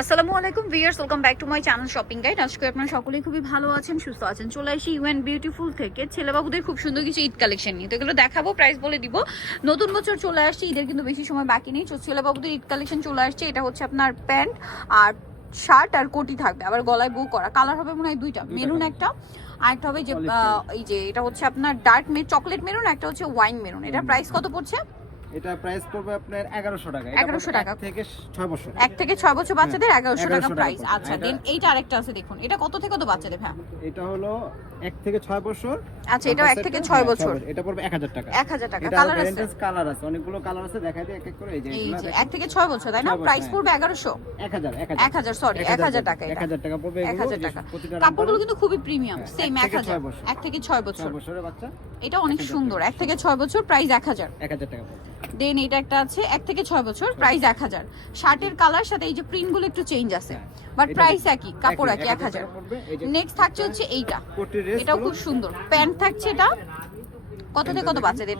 আসসালামু আলাইকুম viewers, welcome back to my channel shopping guide. আজকে আপনারা সকলেই খুবই ভালো আছেন, সুস্থ আছেন। চলে আসি ইউএন বিউটিফুল থেকে ছেলেবাবুদের খুব সুন্দর কিছু ঈদ কালেকশন নিয়ে। তো এগুলো দেখাবো, প্রাইস বলে দিব। নতুন বছর চলে আসছে, ঈদের কিন্তু বেশি সময় বাকি নেই। ছেলেবাবুদের ঈদ কালেকশন চলে আসছে। এটা হচ্ছে আপনার প্যান্ট আর শার্ট আর কোটি থাকবে, আবার গলায় বউ করা। কালার হবে মনে হয় দুইটা, মেরুন একটা, আরেকটা হবে যে এই যে এটা হচ্ছে আপনার ডার্ক চকলেট মেরুন, একটা হচ্ছে ওয়াইন মেরুন। এটা প্রাইস কত পড়ছে? এটা প্রাইস পড়বে আপনার 1100 টাকা। 1100 টাকা থেকে 6 বছর। 1 থেকে 6 বছর বাচ্চাদের 1100 টাকা প্রাইস। আচ্ছা, দেন এইটা আরেকটা আছে দেখুন। এটা কত থেকে কত বাচ্চাদের ভাই? এটা হলো 1 থেকে 6 বছর। আচ্ছা, এটা 1 থেকে 6 বছর। এটা পড়বে 1000 টাকা। 1000 টাকা। কালার আছে? কালার আছে, অনেকগুলো কালার আছে, দেখাই দিই এক এক করে। এই যে 1 থেকে 6 বছর, তাই না? প্রাইস পড়বে 1100। 1000 সরি 1000 টাকা। 1000 টাকা পড়বে এগুলো। 1000 টাকা। কাপড়গুলো কিন্তু খুবই প্রিমিয়াম, সেম 1000। 1 থেকে 6 বছর। 6 বছরের বাচ্চা। এটা অনেক সুন্দর। 1 থেকে 6 বছর, প্রাইস 1000। 1000 টাকা পড়বে। দেন এটা একটা আছে 1 থেকে 6 বছর, প্রাইস 1000। শার্টের কালার সাথে এই যে প্রিন্টগুলো একটু চেঞ্জ আছে, বাট প্রাইস একই, কাপড় একই, 1000। নেক্সট থাকছে হচ্ছে এইটা, এটাও খুব সুন্দর। প্যান্ট থাকছে, এটা কত থেকে কত বাচ্চাদের?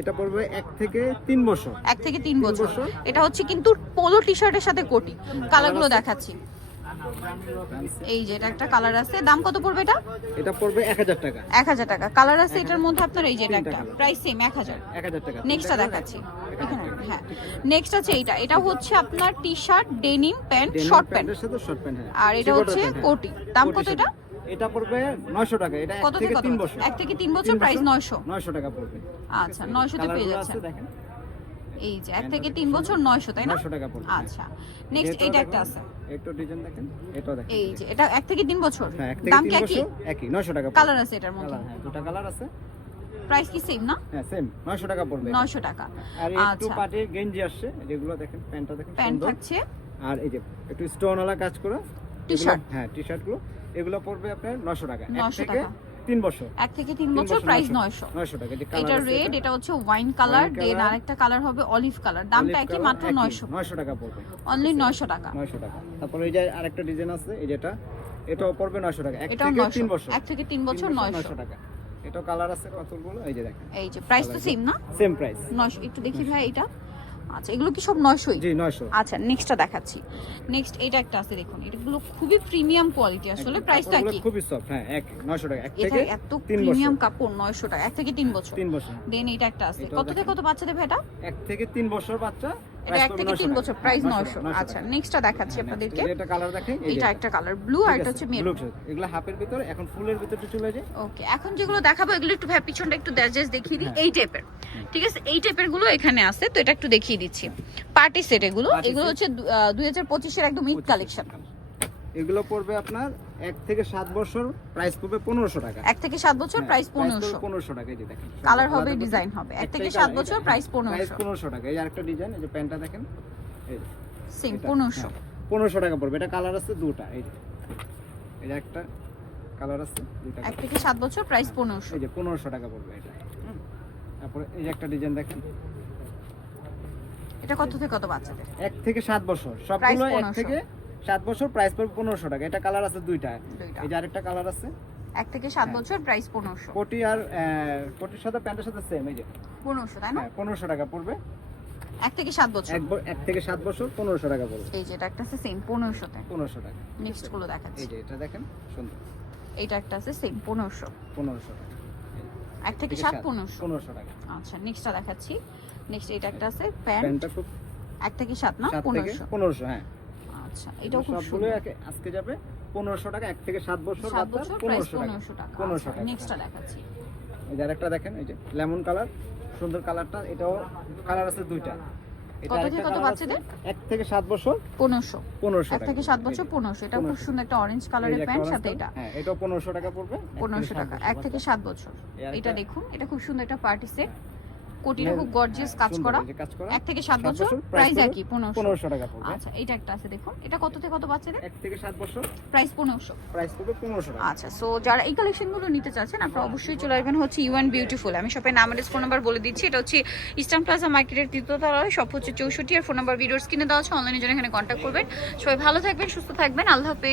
এটা পড়বে 1 থেকে 3 বছর। 1 থেকে 3 বছর। এটা হচ্ছে কিন্তু পোলো টি শার্টের সাথে কোটি। কালারগুলো দেখাচ্ছি। এই যে এটা একটা কালার আছে, দাম কত পড়বে এটা? এটা পড়বে 1000 টাকা। 1000 টাকা। কালার আছে এটার মধ্যে আপনার, এই যে এটা একটা, প্রাইস সেম 1000। 1000 টাকা। নেক্সটটা দেখাচ্ছি এখানে। হ্যাঁ, নেক্সট আছে এইটা। এটা হচ্ছে আপনার T shirt, denim pant, short pant. এর সাথে শর্ট প্যান্ট। হ্যাঁ, আর এটা হচ্ছে কোটি। দাম কত এটা? এটা পড়বে 900 টাকা। এটা 1 থেকে 3 বছর। 1 থেকে 3 বছর, প্রাইস 900। 900 টাকা পড়বে। আচ্ছা, 900 তে পেয়ে যাচ্ছেন। দেখেন, এই যে 1 থেকে 3 বছর 900, তাই না? 900 টাকা পড়বে। আচ্ছা, নেক্সট এটা একটা আছে। একটু ডিজাইন দেখেন, এটাও দেখেন। এই যে এটা 1 থেকে 3 বছর। হ্যাঁ, 1 থেকে দাম 3 কি একই? বছর একই, 900 টাকা। কালার আছে এটার মধ্যে? হ্যাঁ, দুটো কালার আছে। প্রাইস কি সেম না? হ্যাঁ, সেম 900 টাকা পড়বে। 900 টাকা। আর একটু আচ্ছা, পাটে গেঞ্জি আসছে, যেগুলো দেখেন, প্যান্টটা দেখেন প্যান্ট সুন্দর। থাকছে, আর এই যে একটু স্টোন ওয়ালা কাজ করা টি-শার্ট। হ্যাঁ, টি-শার্ট গুলো, এগুলো পড়বে আপনার 900 টাকা। 1 900 থেকে টাকা। 3 বছর। 1 থেকে 3 বছর, প্রাইস 900। 900 টাকা। যে কালার এটা আছে, রেড, এটা হচ্ছে ওয়াইন কালার, দেন আরেকটা কালার হবে অলিভ কালার। দামটা olive কি? color মাত্র একই, 900। 900 টাকা পড়বে। অনলি 900 টাকা। 900 টাকা। তারপর এই যে আরেকটা ডিজাইন আছে, এই যেটা, এটাও পড়বে 900 টাকা। 1 এটাও থেকে 3 900। বছর। 1 থেকে 3 বছর 900 টাকা। এটাও কালার আছে কতগুলো, এই যে দেখেন। এই যে প্রাইস তো সেম না? Same price. 900। একটু দেখি ভাই এটা। আচ্ছা, এগুলো কি সব 900ই? জি, 900। আচ্ছা, নেক্সটটা দেখাচ্ছি। নেক্সট এটা একটা আছে দেখুন। এগুলো খুবই প্রিমিয়াম কোয়ালিটি আসলে। প্রাইসটা কি? খুবই সফট। হ্যাঁ, 900 টাকা। 1 এটা থেকে এত 3 প্রিমিয়াম বছর। কাপড়, 900 টাকা। 1 থেকে 3 বছর। 3 বছর। দেন এটা একটা আছে, এটাও কত থেকে দেখেন। কত বাচ্চাদের ভাই এটা? 1 থেকে 3 বছর বাচ্চা। এটা 1 থেকে 3 বছর, প্রাইস 900। 900 আচ্ছা, নেক্সটটা দেখাচ্ছি আপনাদেরকে। এটা কালার দেখেন, এই এটা যে একটা কালার ব্লু, আর এটা হচ্ছে মেরুন। এগুলো হাফের ভিতর, এখন ফুলের ভিতরে চলে যায়। ওকে, এখন যেগুলো দেখাবো এগুলো একটু ভাই পিছনটা একটু জাস্ট দেখিয়ে দিই। এই টাইপের, ঠিক আছে? এই টাইপের গুলো এখানে আছে, তো এটা একটু দেখিয়ে দিচ্ছি। পার্টি সেট এগুলো হচ্ছে 2025 এর একদম ঈদ কালেকশন। এগুলো পড়বে আপনার 1 থেকে 7 বছর, প্রাইস পড়বে 1500 টাকা। 1 থেকে 7 বছর, প্রাইস 1500। 1500 টাকা। এই যে দেখেন, কালার হবে, ডিজাইন হবে। 1 থেকে 7 বছর, প্রাইস 1500। 1500 টাকা। এই আরেকটা ডিজাইন, এই যে প্যান্টটা দেখেন, এই যে সেম 1500। 1500 টাকা পড়বে। এটা কালার আছে দুটো, এই যে একটা কালার আছে, দুটো। 1 থেকে 7 বছর, প্রাইস 1500। এই যে 1500 টাকা পড়বে এটা। তারপরে এই যে একটা ডিজাইন দেখেন, এটা কত থেকে কত বাচ্চাদের? 1 থেকে 7 বছর, সবগুলো 1 থেকে 7 বছর, প্রাইস পড়বে 1500 টাকা। এটা কালার আছে দুইটা। এই যে আরেকটা কালার আছে, 1 থেকে 7 বছর, প্রাইস 1500। কোটি আর কোটির সাথে প্যান্টের সাথে সেম, এই যে 1500, তাই না? হ্যাঁ, 1500 টাকা পড়বে। 1 থেকে 7 বছর। 1 থেকে 7 বছর 1500 টাকা পড়বে। এই যে এটা একটা আছে সেম 1500 তে। 1500 টাকা। নেক্সট গুলো দেখাচ্ছি। এই যে এটা দেখেন, সুন্দর। এইটা একটা আছে সেম 1500। 1500 টাকা। 1 থেকে 7 1500। 1500 টাকা। আচ্ছা, নেক্সটটা দেখাচ্ছি। নেক্সট এটা একটা আছে প্যান্ট, প্যান্টটা খুব 1 থেকে 7 না? 7 থেকে 1500। 1500, হ্যাঁ। আচ্ছা, এটাও খুব সবগুলো সুন্দর। আজকে যাবে 1500 টাকা। 1 থেকে 7 বছর 7 বছর, প্রাইস 1500 1500 টাকা। 1500 টাকা। নেক্সটটা দেখাচ্ছি। এই যে আরেকটা দেখেন, এই যে লেমন কালার, সুন্দর কালারটা। এটাও কালার আছে দুইটা। কত থেকে কত বাচ্চাদের? 1 থেকে 7 বছর 1500। 1500 1 টাকা। থেকে 7 বছর 1500। এটা খুব সুন্দর একটা অরেঞ্জ কালারের প্যান্ট, সাথে এটা হ্যাঁ, এটাও 1500 টাকা পড়বে। 1500 টাকা। 1 থেকে 7 বছর। এটা দেখুন, এটা খুব সুন্দর একটা পার্টি সেট। কোটিটা খুব গর্জিয়াস কাজ করা। 1 থেকে 7 বছর, প্রাইস একই 1500 টাকা পড়বে। আচ্ছা, এটা একটা আছে দেখুন। এটা কত থেকে কত বাচ্চাদের? 1 থেকে 7 বছর, প্রাইস 1500। প্রাইস পড়বে 1500 টাকা। আচ্ছা, সো যারা এই কালেকশনগুলো নিতে চাচ্ছেন আপনারা অবশ্যই চলে আসবেন হচ্ছে ইউএন বিউটিফুল। আমি শপের নাম আর ফোন নাম্বার বলে দিচ্ছি। এটা হচ্ছে ইস্টার্ন প্লাজা মার্কেটের 3য় তলায়, শপ হচ্ছে 64, আর ফোন নাম্বার ভিডিওর স্ক্রিনে দেওয়া আছে। অনলাইনে জন্য এখানে কন্ট্যাক্ট করবেন। সবাই ভালো থাকবেন, সুস্থ থাকবেন। আল্লাহ হাফেজ।